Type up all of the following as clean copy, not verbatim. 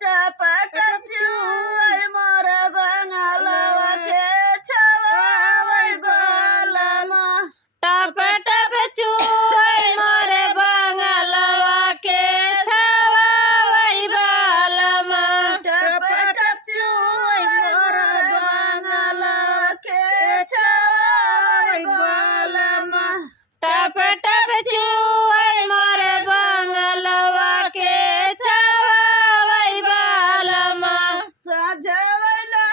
टपटचू मोर बंगलवा के छवावै बालमा टप टप चुए मोरे बंगलवा के छवावै बालमा टपटचू मोर बंगलवा के छवावै बालमा टप टप चुए मोरे बंगलवा के छवावै बालमा सजवैला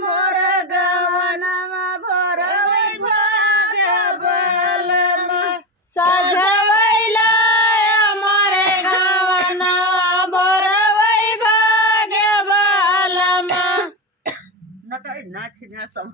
मोर गवनमा भरवै भाग्य बालमा सजवैला मोरे गवना भरवै भाग्य बालमा नटाई नाचिने सम